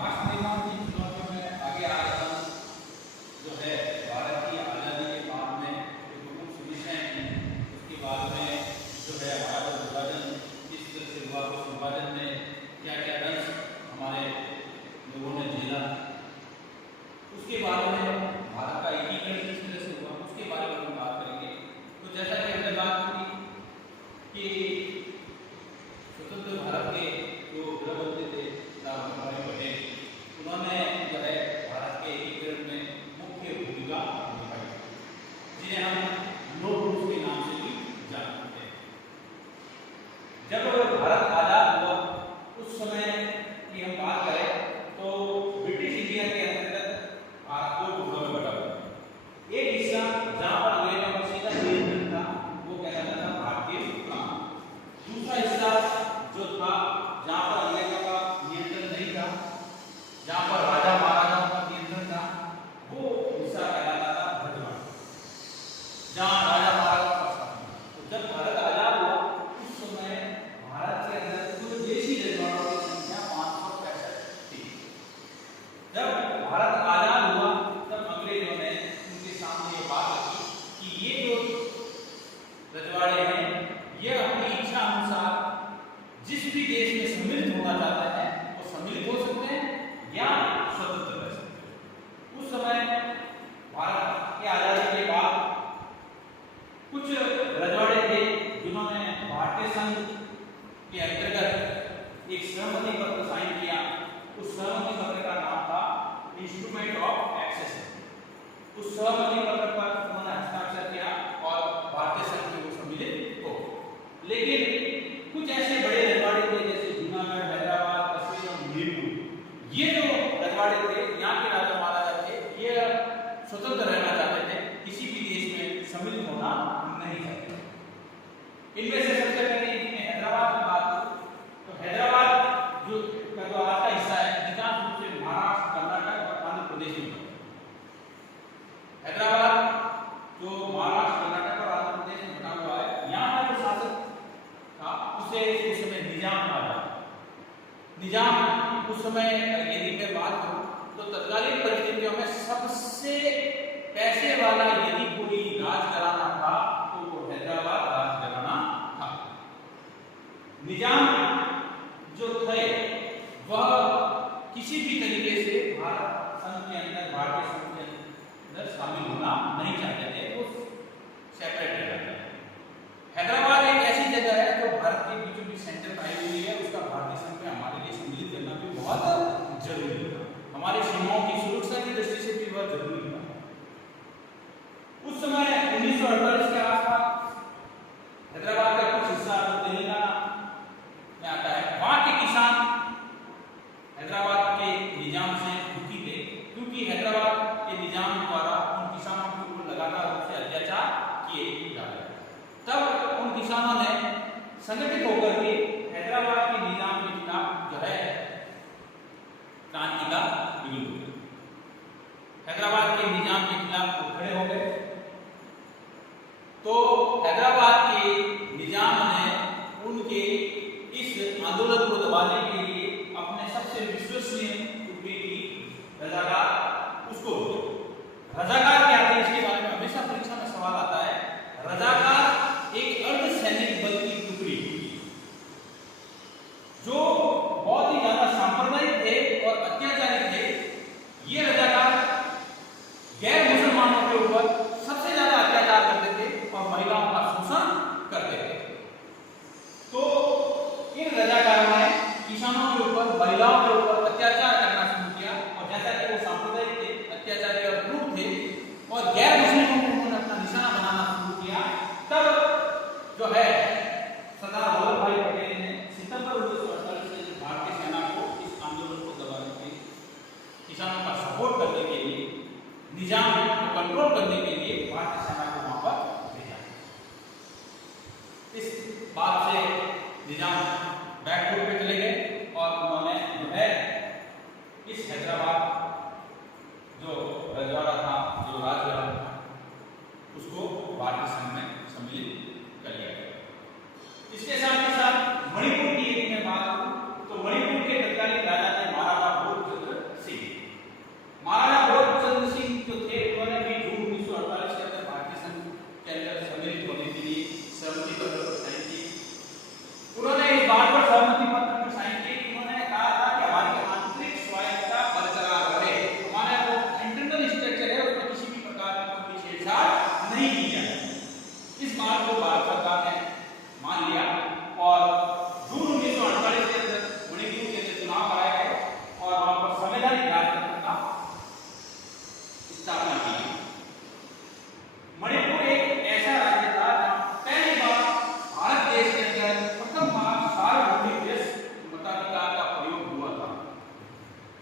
राष्ट्र निर्माण की चुनौतियों में आगे आ रहा जो है भारत की आज़ादी के बाद में जो प्रमुख विषय हैं, उसके बाद में जो है हमारा विभाजन किस तरह से हुआ, उस विभाजन में क्या क्या दंश हमारे लोगों ने झेला, उसके बारे में भारत का एकीकरण किस तरह से हुआ, उसके बारे में हम बात करेंगे। तो जैसा कि हमने बात की कि स्वतंत्र भारत के जो गृहमंत्री थे सरदार पटेल, उन्होंने जो है भारत के एकीकरण में मुख्य भूमिका निभाई, जिन्हें हम लौह पुरुष के नाम से भी जानते हैं। जब भारत आजाद हुआ उस समय की हम बात करें तो ब्रिटिश इंडिया के अंतर्गत भारत को टुकड़ों में बटा हुआ। एक हिस्सा जहां पर अंग्रेजों का सीधा नियंत्रण था वो कहलाता था भारतीय प्रांत, दूसरा हिस्सा जो था जहां पर अंग्रेजों का नियंत्रण नहीं था, जहां पर राजा महाराजाओं का नियंत्रण था, वो हिस्सा कहलाता था भटवाड़ा, जहां राजा महाराजा का शासन था। तो जब भारत आजाद हुआ उस समय भारत के अंदर कुल देशी रजवाड़ों की संख्या 565 थी। जब भारत आजाद हुआ तब अंग्रेजों ने उनके सामने ये बात रखी कि ये जो रजवाड़े हैं ये अपनी इच्छा अनुसार जिस भी देश में सम्मिलित होना चाहते हैं वो सम्मिलित हो सकते हैं या स्वतंत्र रह सकते हैं। उस समय भारत की आजादी के बाद कुछ रजवाड़े थे जिन्होंने भारतीय संघ के अंतर्गत एक सहमति पत्र साइन किया। उस सहमति पत्र का नाम था इंस्ट्रूमेंट ऑफ एक्सेस। उस सहमति पत्र पर उन्होंने हस्ताक्षर किया और भारतीय संघ में वो सम्मिलित हो। लेकिन कुछ ऐसे बड़े रजवाड़े थे जैसे जूनागढ़, हैदराबाद, कश्मीर और मीरपुर, ये जो रजवाड़े थे, यहाँ के राजा महाराजा थे, ये स्वतंत्र रहना चाहते थे, किसी भी देश में सम्मिलित होना नहीं चाहते। इनमें से सबसे पहले हैदराबाद की बात करूं तो हैदराबाद जो आज का हिस्सा है अधिकांश रूप से महाराष्ट्र, कर्नाटक और आंध्र प्रदेश में है। हैदराबाद जो महाराष्ट्र, कर्नाटक और आंध्र प्रदेश में बना हुआ है, यहाँ का जो शासक था उसे उस समय निजाम कहा जाता। निजाम उस समय यदि मैं बात करूं तो तत्कालीन परिस्थितियों में सबसे पैसे वाला यदि कोई राज कराना था तो वो हैदराबाद राज कराना था। निजाम जो थे वह किसी भी तरीके से भारत संघ के अंदर, भारतीय संघ के अंदर शामिल होना नहीं चाहते थे, वो सेपरेट रहते थे। हैदराबाद एक ऐसी जगह है जो भारत के बीचों बीच सेंटर पाई हुई है, उसका भारतीय संघ में हमारे लिए सम्मिलित करना भी बहुत जरूरी है। हमारी सीमाओं की सुरक्षा की दृष्टि से भी बहुत जरूरी है। उस समय 1948 के आसपास हैदराबाद का कुछ हिस्सा तेलंगाना में आता है। वहां के किसान हैदराबाद के निजाम से दुखी थे क्योंकि हैदराबाद के निजाम द्वारा उन किसानों के ऊपर लगातार रूप से अत्याचार किए जा रहे थे। तब उन किसानों ने संगठित होकर के हैदराबाद के निजाम के खिलाफ जो है क्रांति का विरोध किया। हैदराबाद के निजाम के खिलाफ वो खड़े हो गए। तो हैदराबाद के निजाम ने उनके इस आंदोलन को दबाने के लिए अपने सबसे विश्वसनीय टुकड़ी की रजाकार उसको रजाकार क्या थे इसके बारे में हमेशा परीक्षा में सवाल आता है। रजाकार एक अर्धसैनिक बल की टुकड़ी जो बहुत ही ज्यादा सांप्रदायिक थे और अत्याचारी थे। ये रजाकार गैर मुसलमानों के ऊपर सबसे ज्यादा अत्याचार करते थे और महिलाओं का शोषण करते थे। तो इन रजाकारों ने किसानों के ऊपर, महिलाओं के ऊपर अत्याचार करना शुरू किया और जैसा कि वो सांप्रदायिक थे, अत्याचारी और क्रूर थे और गैर मुस्लिमों को उन्होंने अपना निशाना बनाना शुरू किया, तब जो है सरदार वल्लभ भाई पटेल ने सितंबर 1948 में भारतीय सेना को इस आंदोलन को दबाने के लिए, किसानों का सपोर्ट करने के लिए, निजाम को कंट्रोल करने के लिए भारतीय सेना को वहां पर भेजा। इस बात से निजाम बैकफुट पे चले गए और उन्होंने जो है इस हैदराबाद जो रजवाड़ा था, जो राजघराना था, उसको भारतीय संघ में सम्मिलित कर लिया गया। इसके साथ ही साथ मणिपुर की यदि मैं बात करूं तो मणिपुर के तत्कालीन राजा थे महाराजा भोजचंद्र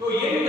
तो ये भी